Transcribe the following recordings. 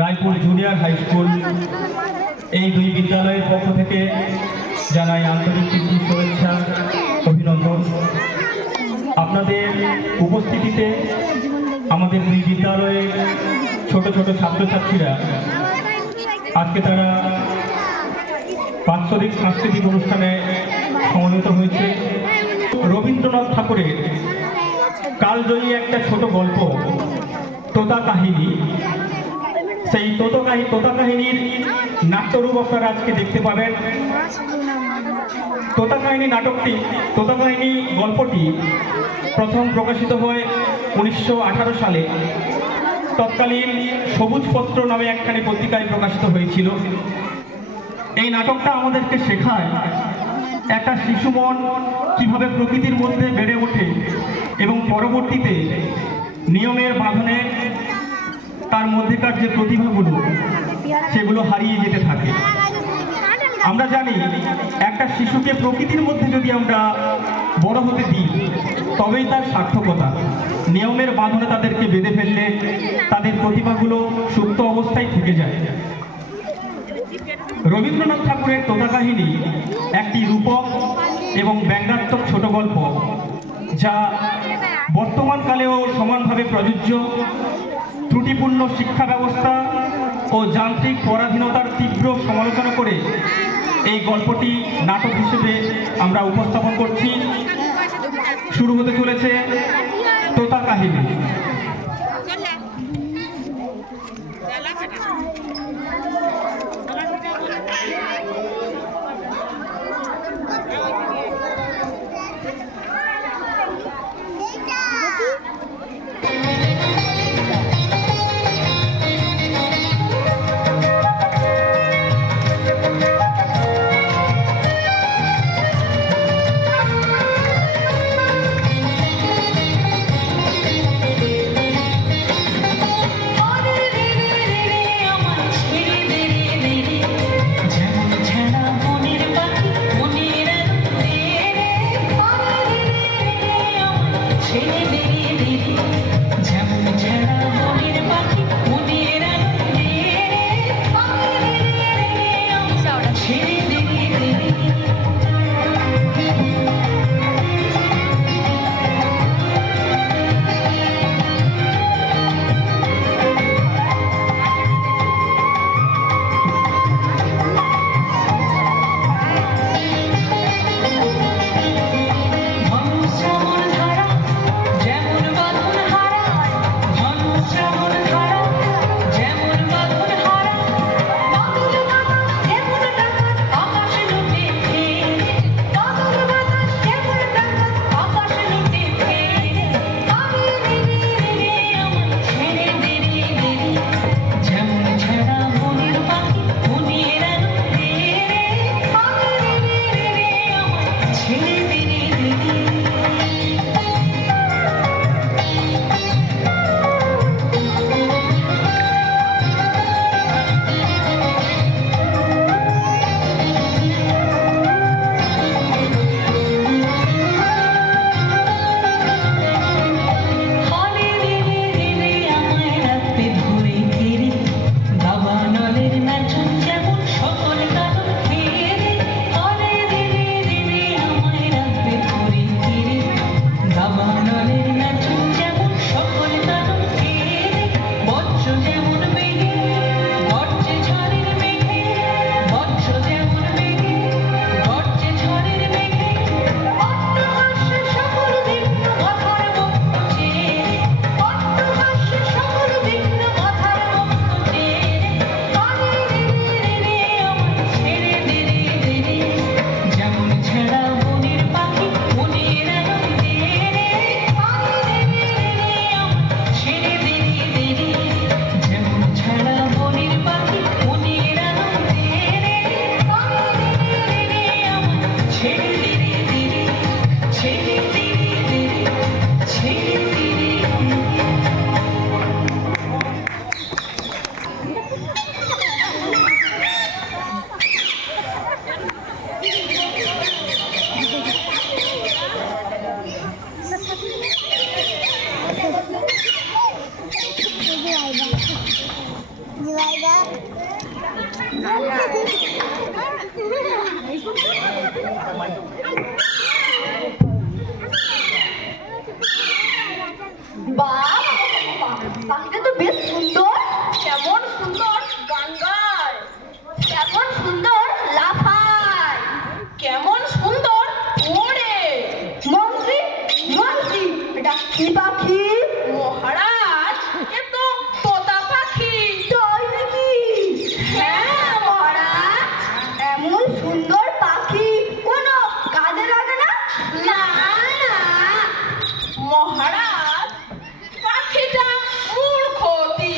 Raipur junior high school এই দুই বিদ্যালয়ের পক্ষ থেকে জানাই আন্তরিক প্রীতি, শুভেচ্ছা, অভিনন্দন। আপনাদের উপস্থিতিতে আমাদের দুই বিদ্যালয়ের ছোট ছোট ছাত্রছাত্রীরা আজকে তারা বাৎসরিক সাংস্কৃতিক অনুষ্ঠানে সমবেত হয়েছে। রবীন্দ্রনাথ ঠাকুরের কালজয়ী একটা ছোট গল্প তোতা কাহিনী, সেই তোতা কাহিনীর নাট্যরূপ আপনারা আজকে দেখতে পাবেন। তোতা কাহিনী গল্পটি প্রথম প্রকাশিত হয় 1918 সালে। তৎকালীন সবুজ পত্র নামে একখানি পত্রিকায় প্রকাশিত হয়েছিল। এই নাটকটা আমাদেরকে শেখায় একটা শিশু মন কিভাবে প্রকৃতির মধ্যে বেড়ে ওঠে এবং পরবর্তীতে নিয়মের বাঁধনে তার মধ্যেকার যে প্রতিভাগুলো সেগুলো হারিয়ে যেতে থাকে। আমরা জানি একটা শিশুকে প্রকৃতির মধ্যে যদি আমরা বড় হতে দিই তবেই তার সার্থকতা। নিয়মের বাঁধনে তাদেরকে বেঁধে ফেললে তাদের প্রতিভাগুলো সুপ্ত অবস্থায় থেকে যায়। রবীন্দ্রনাথ ঠাকুরের তোতা কাহিনী একটি রূপক এবং ব্যঙ্গাত্মক ছোট গল্প, যা বর্তমানকালেও সমানভাবে প্রযোজ্য। ত্রুটিপূর্ণ শিক্ষা ব্যবস্থা ও যান্ত্রিক পরাধীনতার তীব্র সমালোচনা করে এই গল্পটি নাটক হিসেবে আমরা উপস্থাপন করছি। শুরু হতে চলেছে তোতা কাহিনী। পাখিটা তো বেশ সুন্দর। কেমন সুন্দর গান গায়, কেমন সুন্দর লাফায়, কেমন সুন্দর ওড়ে। মন্ত্রী মন্ত্রী, এটা কি পাখি? মহারাজ, এ তো তোতা পাখি। তাই নাকি? হ্যাঁ মহারাজ। এমন সুন্দর পাখি কোনো কাজে লাগে না? না না মহারাজ, পাখিটা মূর্খতি,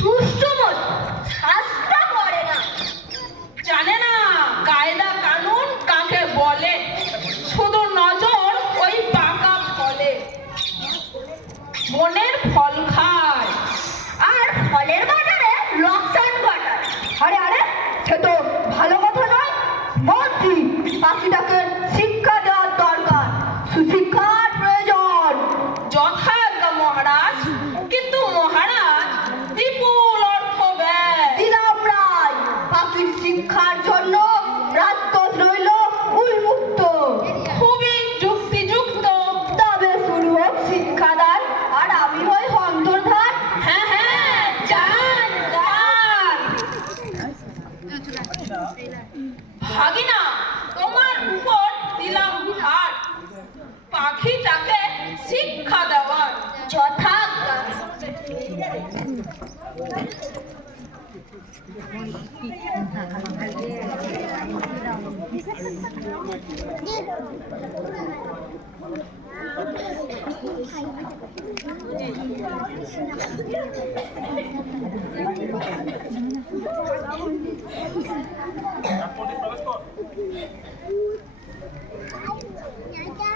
দুষ্টমত, শাস্ত্র করে না, জানে না কায়দা কানুন কাকে বলে, শুধু নজর ওই পাকা ফলে। বনের ফল খায় আর ফলের বাজারে লোকসান ঘটায়। আরে আরে, সে তো ভালো কথা নয়। মন্ত্রী, পাখিটাকে শিক্ষা দেওয়ার দরকার, সুশিক্ষার প্রয়োজন। যথাজ্ঞা মহারাজ, কিন্তু মহারাজ বিপুল অর্থ ব্যয়। দিলাম রায়, পাখির শিক্ষার জন্য রাজকোষ রইল উন্মুক্ত। খুবই যুক্তিযুক্ত। তবে শুরু হোক শিক্ষাদান, আর আমি হই অন্তর্ধান। হ্যাঁ হ্যাঁ, যান যান। ভাগিনা, তোমার উপর দিলাম ভার, পাখিটাকে শিক্ষা দেওয়ার। যথাজ্ঞা।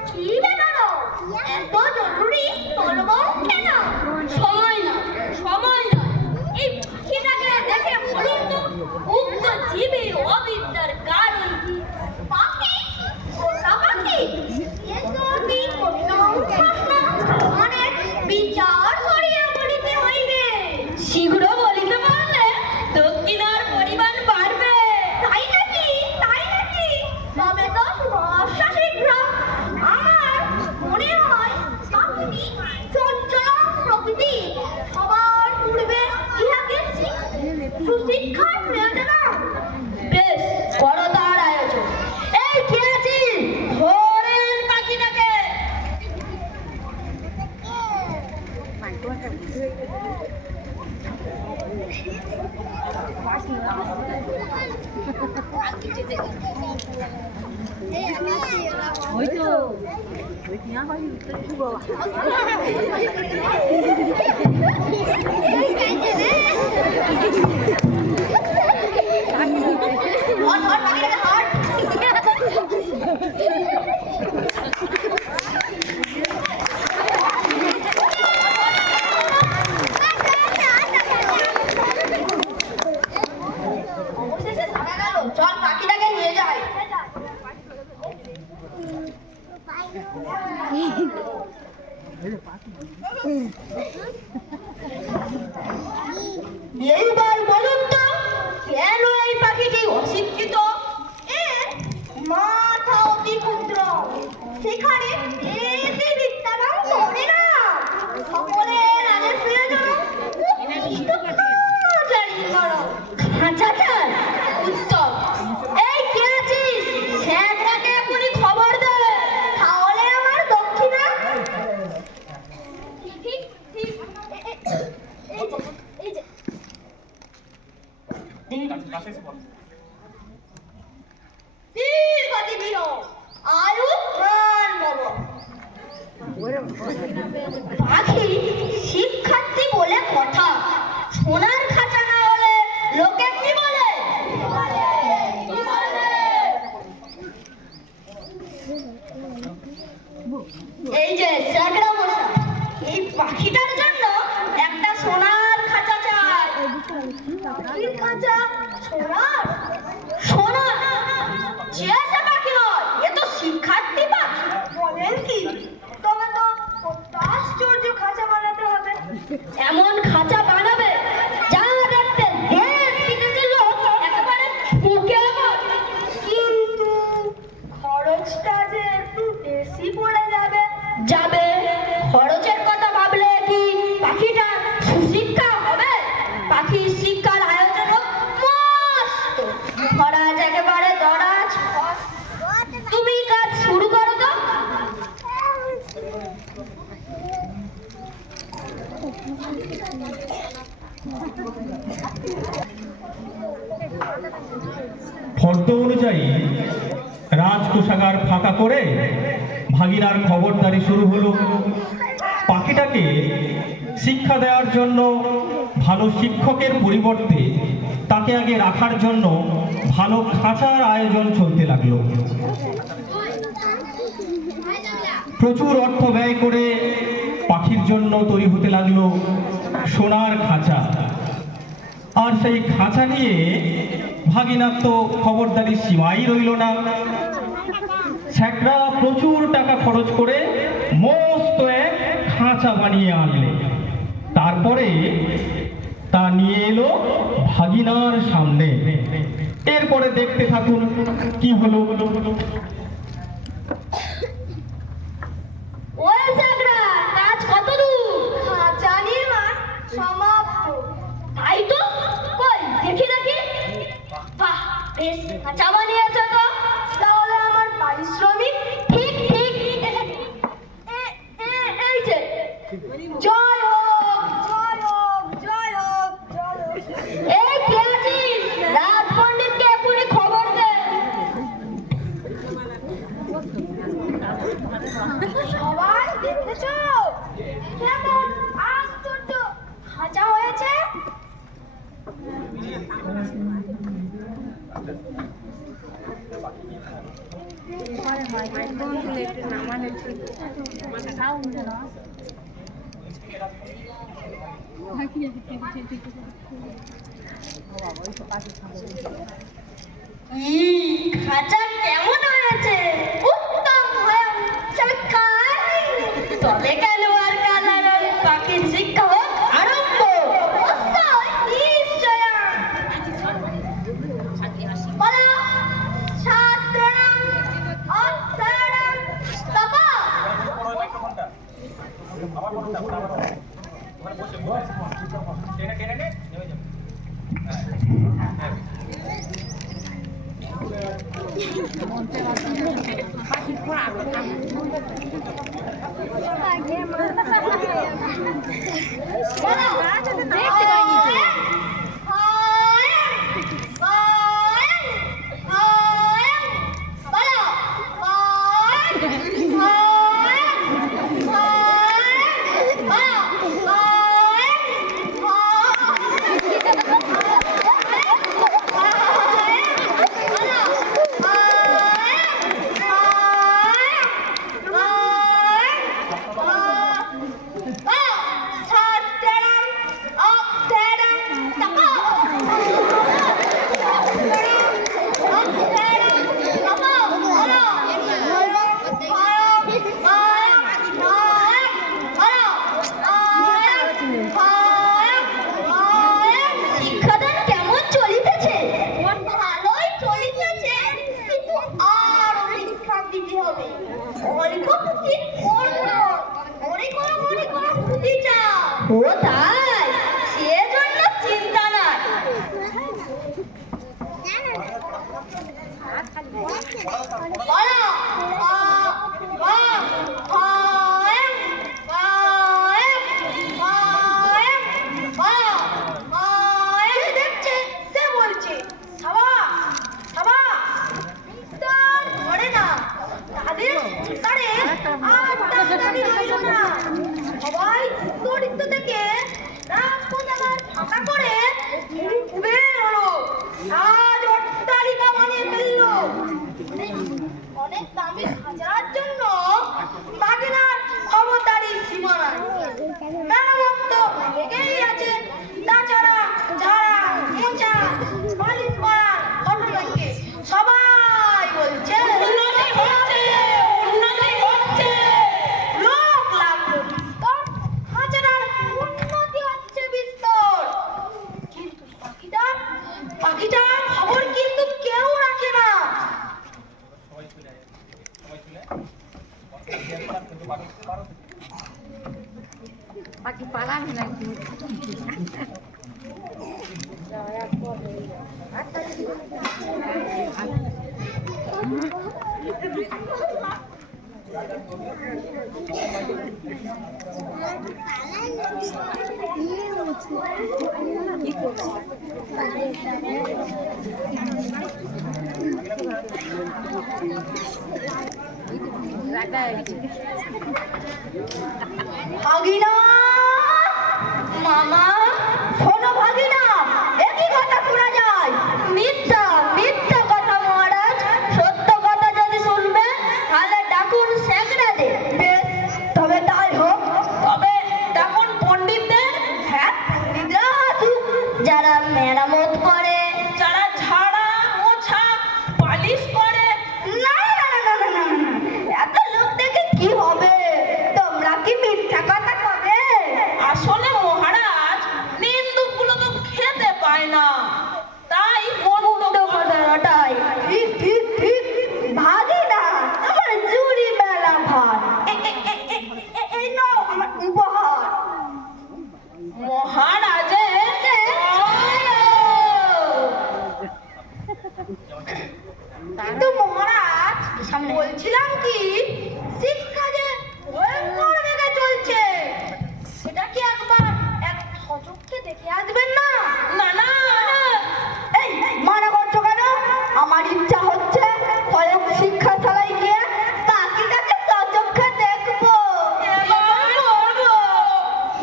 কি ব্যাপার? এত জরুরি বলবো কেন? সময় না, সময় না। এই পাখিটাকে দেখে বলুন তো, উক্ত জীবের অবিদ্যার কারণ কি? পাখি? ওটা পাখি? এ তো অতি কঠিন প্রশ্ন, অনেক বিচার করিয়া বলিতে হইবে। শীঘ্র বলিতে পারলে দক্ষিণার পরিমাণ বাড়বে। তাই নাকি? তাই নাকি? তবে তো সমস্যা শীঘ্র। আমার মনে হয় পাখিটি চঞ্চল প্রকৃতি, সবার পূর্বে ইহাকে সুশিক্ষার প্রয়োজন। বেশ, করো তার আয়োজন। এই কে আছি? ধরেন পাখিটাকে। অবশেষে ধরা গেল। চল পাখিটাকে নিয়ে যাই। এইবার বলুন তো, কেন এই পাখিটি অশিক্ষিত? এর মাথা অতি ক্ষুদ্র, সেখানে বেশি বিদ্যাটাও করে না। সকলের আগে ফিরে যাও, উৎকৃষ্ট খাঁচারি করো। খাঁচা চাই? উত্তম। এই কে আছিস? স্যাঁকড়াকে এখনই খবর দে, তাহলে আমার দক্ষিণা। ঠিক ঠিক, এই যে দীর্ঘতি বিহ আয়ু প্রাণ বল। পাখি শিক্ষার্থী বলে কথা, সোনার খাঁচা না হলে লোকে কি বলে? এই যে স্যাকড়া মশা, এই পাখিটার জন্য একটা সোনার খাঁচা চাই। খাঁচা? সোনার? সোনার? চেয়েছে পাখি নয়, এ তো শিক্ষার্থী পাখি। বলেন কি? তবে তো আশ্চর্য খাঁচা বানাতে হবে। এমন খাঁচা বানাবে যা দেখতে পাখির শিক্ষার আয়োজন হোক মস্ত, ভরাজ একেবারে দরাজ। তুমি কাজ শুরু করো তো। ফর্দ অনুযায়ী রাজকোষাগার ফাঁকা করে ভাগিনার খবরদারি শুরু হলো। পাখিটাকে শিক্ষা দেওয়ার জন্য ভালো শিক্ষকের পরিবর্তে তাকে আগে রাখার জন্য ভালো খাঁচার আয়োজন চলতে লাগলো। প্রচুর অর্থ ব্যয় করে পাখির জন্য তৈরি হতে লাগলো সোনার খাঁচা। আর সেই খাঁচা নিয়ে ভাগিনার তো খবরদারি সীমাই রইল না। স্যাকরা প্রচুর টাকা খরচ করে মস্ত এক খাঁচা বানিয়ে আনলে। তারপরে তা নিয়ে এলো ভাগিনার সামনে। এরপরে দেখতে থাকুন কি হলো। ওই স্যাকরা, কাজ কতদূর? খাঁচা নির্মাণ সমাপ্ত। তাই তো, কই দেখি দেখি। বাহ, বেশ খাঁচা বানিয়েছ তো। তাহলে আমার পারিশ্রমিক ঠিক ঠিক এই যে। জয় হোক, জয় হোক, জয় হোক, জয় হোক। এই কে আছিস? রাজ পণ্ডিতকে এখনই খবর দে। সবাই দেখেছো কেমন আশ্চর্য খাঁচা হয়েছে? খাঁচা কেমন হয়েছে? উত্তম হয়েছে। তবে কেন আর কালার পাখির শিক্ষা হোক আরম্ভ। নিশ্চয় বলো, ছাত্রনাম অক্ষরনাম তপ। শিক্ষাদান কেমন চলিতেছে? ভালোই চলিতেছে, কিন্তু আরো শিক্ষা দিতে হবে। ও তাই, সেজন্য চিন্তা নাই। দেখছে সে বলছে সাবাস সাবাস। ধরে না, তাদের সংসারে আর টানাটানি রইল না। সবাই দরিদ্র থেকে ভাগিনা, মামা, শোনো ভাগিনা, একই কথা শোনা যায়। মিথ্যা মিথ্যা কথা মহারাজ, সত্য কথা যদি শুনবে তাহলে ডাকুন সেকড়াদের। বেশ, তবে তাই হোক। তবে ডাকুন পণ্ডিতদের। হ্যাঁ, পণ্ডিতরা আসুক, যারা মেরামত করে, যারা ঝাড়া মোছা পালিশ করে। না না না না না না, এত লোক দেখে কি হবে? তোমরা কি মিথ্যা কথা কবে? আসলে মহারাজ, নিন্দুকগুলো তো খেতে পায় না, তাই মন্দ কথাটাই। ঠিক ঠিক ঠিক, ভাগি না, আমার জুড়ি মেলা ভার। এই নাও আমার উপহার। মহারাজের কিন্তু মহারাজ, বলছিলাম কি, শিক্ষা যে ভয়ঙ্কর বেগে চলছে, সেটা কি একবার এক সচক্ষে দেখে আসবেন না? না না, এই মানা করছো কেন? আমার ইচ্ছা হচ্ছে স্বয়ং শিক্ষাশালায় গিয়ে বাকিটাকে সচক্ষে দেখবো।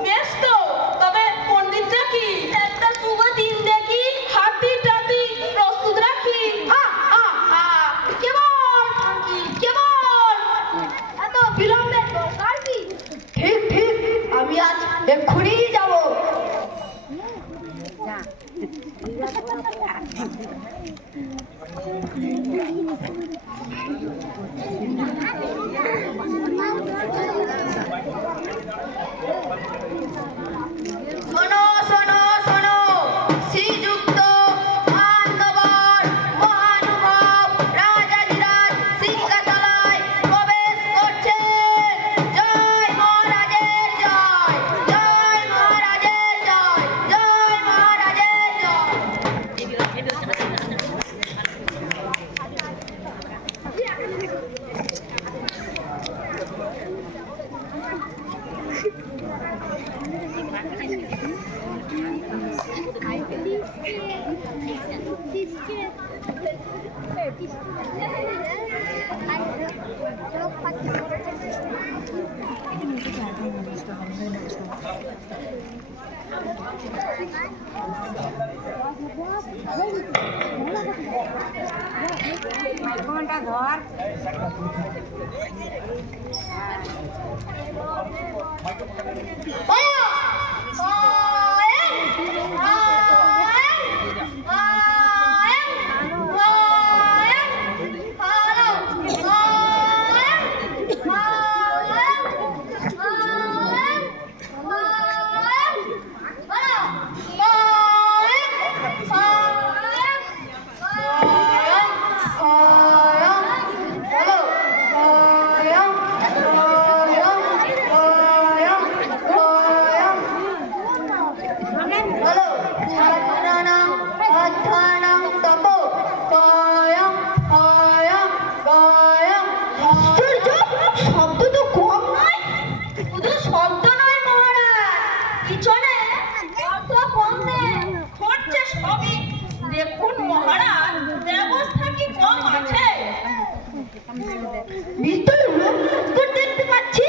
বেশ তো, তবে পণ্ডিতরা কি একটা শুভ দিন দেখি, হাতি টাতি প্রস্তুত রাখি। কেবল এত বিলম্বের দরকার কি? ঠিক ঠিক, আমি আজ এক্ষুনি যাব। শোনো শোনো শোনো, শ্রীযুক্ত মান্যবর মহানুভব রাজাধিরাজ শিক্ষাশালায় প্রবেশ করছেন। জয় মহারাজের জয়, জয় মহারাজের জয়, জয় মহারাজের জয়। দেখুন মহারাজ, ব্যবস্থা কি কম আছে? ভিতরে লোক দেখতে পাচ্ছি।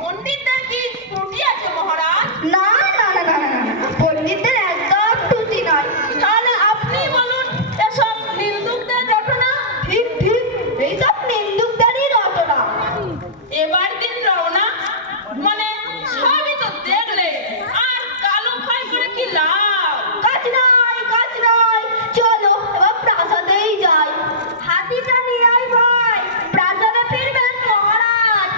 পণ্ডিতদের কি ত্রুটি আছে মহারাজ? না না না না না, পণ্ডিতদের একদম ত্রুটি নয়। তাহলে আপনি বলুন, এসব নিন্দুকদের রটনা? ঠিক ঠিক, এইসব নিন্দুকদেরই রটনা। এবার দিন রওনা, মানে সবই তো দেখলে, আর কালো ভয় করে কি লাভ? কাজ নাই কাজ নাই, চলো এবার প্রাসাদেই যাই। হাতিটা নিয়ে আয় ভাই, প্রাসাদে ফিরবেন মহারাজ।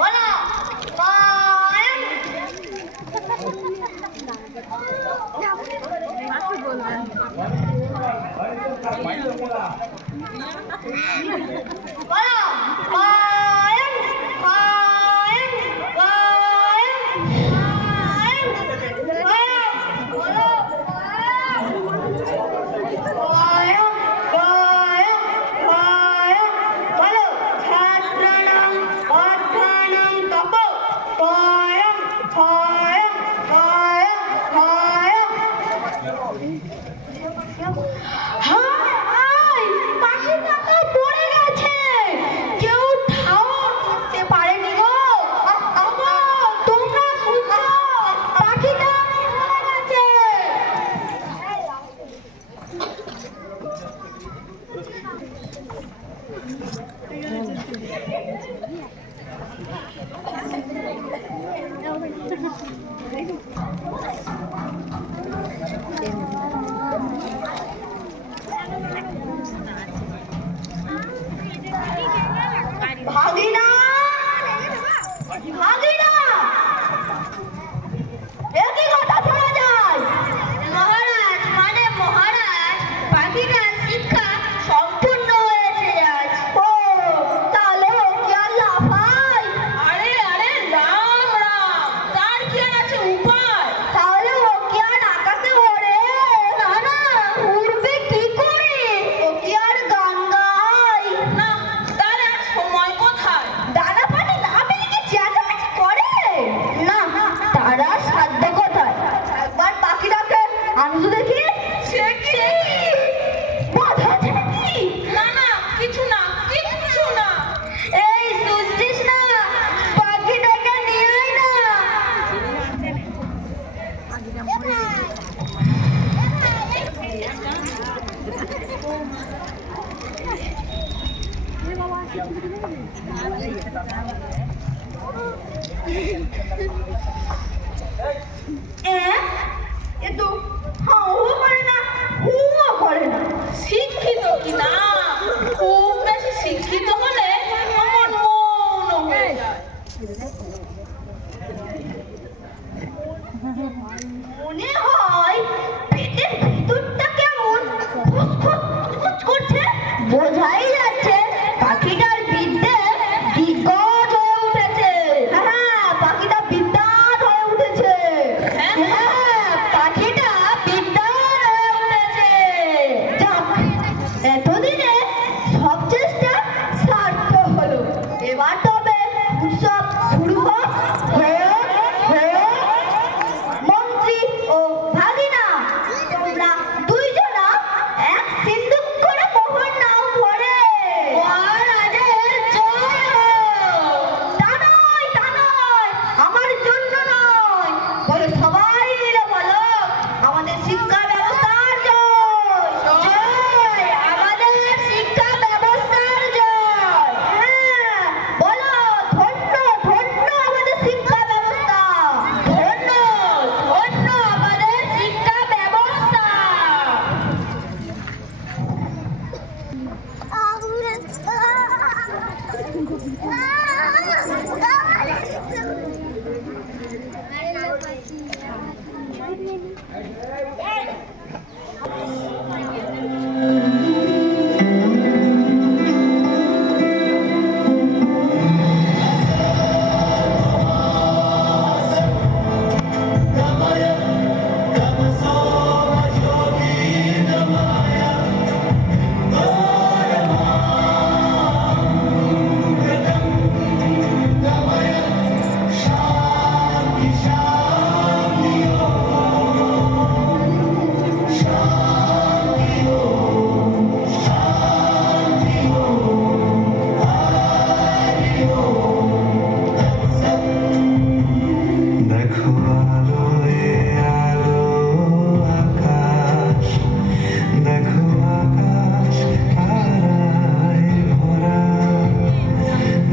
বলো কায়েম। বলো কায়েম কায়েম কায়েম কায়েম কায়েম। বলো কায়েম কায়েম কায়েম। বলো ছাত্রাণাং অর্থানাং তপ কায়েম কায়েম কায়েম কায়েম। হায় হায়, পাখিটা তো পড়ে গেছে, কেউ ঠাউর করতে পারেনি গো। আমা, তোমরা শুনছো? পাখিটা পড়ে গেছে। ভাগিনা ভাগিনা, একই কথা শোনা যায়। মহারাজ, মানে মহারাজ, পাখিটার শিক্ষা সম্পূর্ণ হয়েছে আজ। ও, তাহলে ও কি আর লাফায়? আরে আরে, রাম রাম, তার কি আর আছে উপায়? তাহলে ও কি আর আকাশে ওড়ে? না না, উড়বে কি করে? ও কি আর গান গায়? না, তার আর সময় কোথায়? দানা পানি না পেলে কি চেঁচামেচি করে? না, তার আর সাধ্য কোথায়? একবার পাখিটাকে আনন্দ দেখি। সে কি বাধা আছে নাকি? না না, কিছু না, কিচ্ছু না। এই শুনছিস না, পাখিটাকে নিয়ে আয় না। এ তো হাও করে না, হুও করে না। শিক্ষিত কি না, খুব বেশি শিক্ষিত হলে আমার মন হয়ে যায়। মনে হয় পেটের ভিতরটা কেমন খুসখুস খুসখুস করছে। বোঝাই যাচ্ছে পাখিটার বিদ্যে বিকট হয়ে উঠেছে। হ্যাঁ, পাখিটা বিদ্যান হয়ে উঠেছে। হ্যাঁ, পাখিটা বিদ্যান হয়ে উঠেছে। যাক, এতদিনে সব চেষ্টা সার্থক হলো। এবার তবে উৎসব শুরু হোক। মন্ত্রী ও ভাগিনা, তোমরা দুইজনা এক সিন্দুক করে মোহর নাও পড়ে। মহারাজের জয় হোক। তা নয়, তা নয়, আমার জন্য নয়। বলো সবাই মিলে বলো, আমাদের শিক্ষা ব্যবস্থার জয়। জয় আমাদের শিক্ষা ব্যবস্থার জয়। হ্যাঁ, বলো ধন্য ধন্য আমাদের শিক্ষা ব্যবস্থা। ধন্য ধন্য আমাদের শিক্ষা ব্যবস্থা। দেখো আলোয় আলো আকাশ, দেখো আকাশ তারায় ভরা,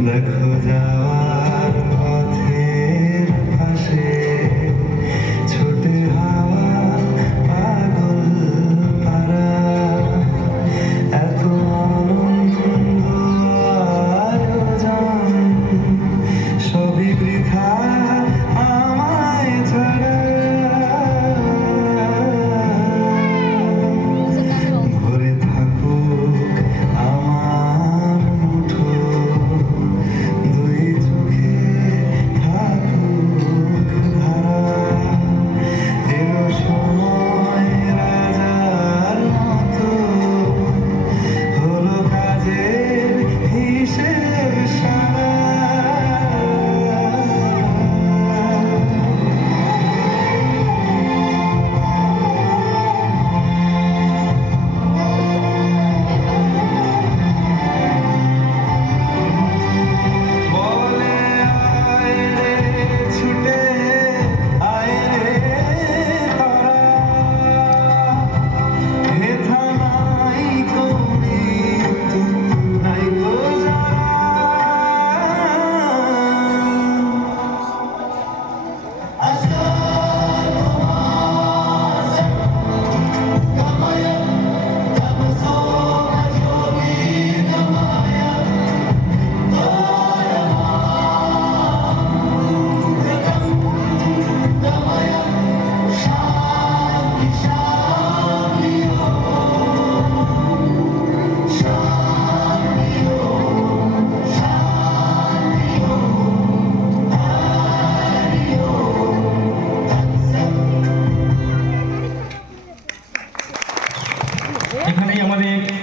দেখো যাও